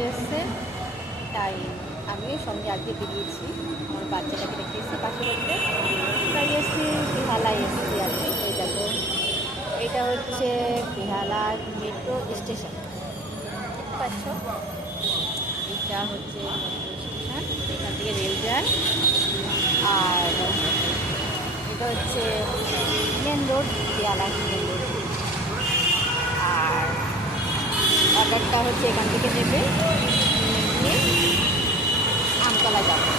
হয়ে আসছে, তাই আমিও সঙ্গে আজকে বেরিয়েছি। আমার বাচ্চাটাকে রেখে এসেছি পাশের বাড়িতে, তাই এসেছি বেহালায় এসেছি আজকে। এই দেখো, এটা হচ্ছে বেহালা মেট্রো স্টেশন, দেখতে পাচ্ছ? এটা হচ্ছে মেট্রো স্টেশন, এখান থেকে রেল যায়। আর এটা হচ্ছে মেন রোড, বেহালা মেন রোড। আর অর্ডারটা হচ্ছে এখান থেকে নেবে, নিয়ে আমতলা যাবে।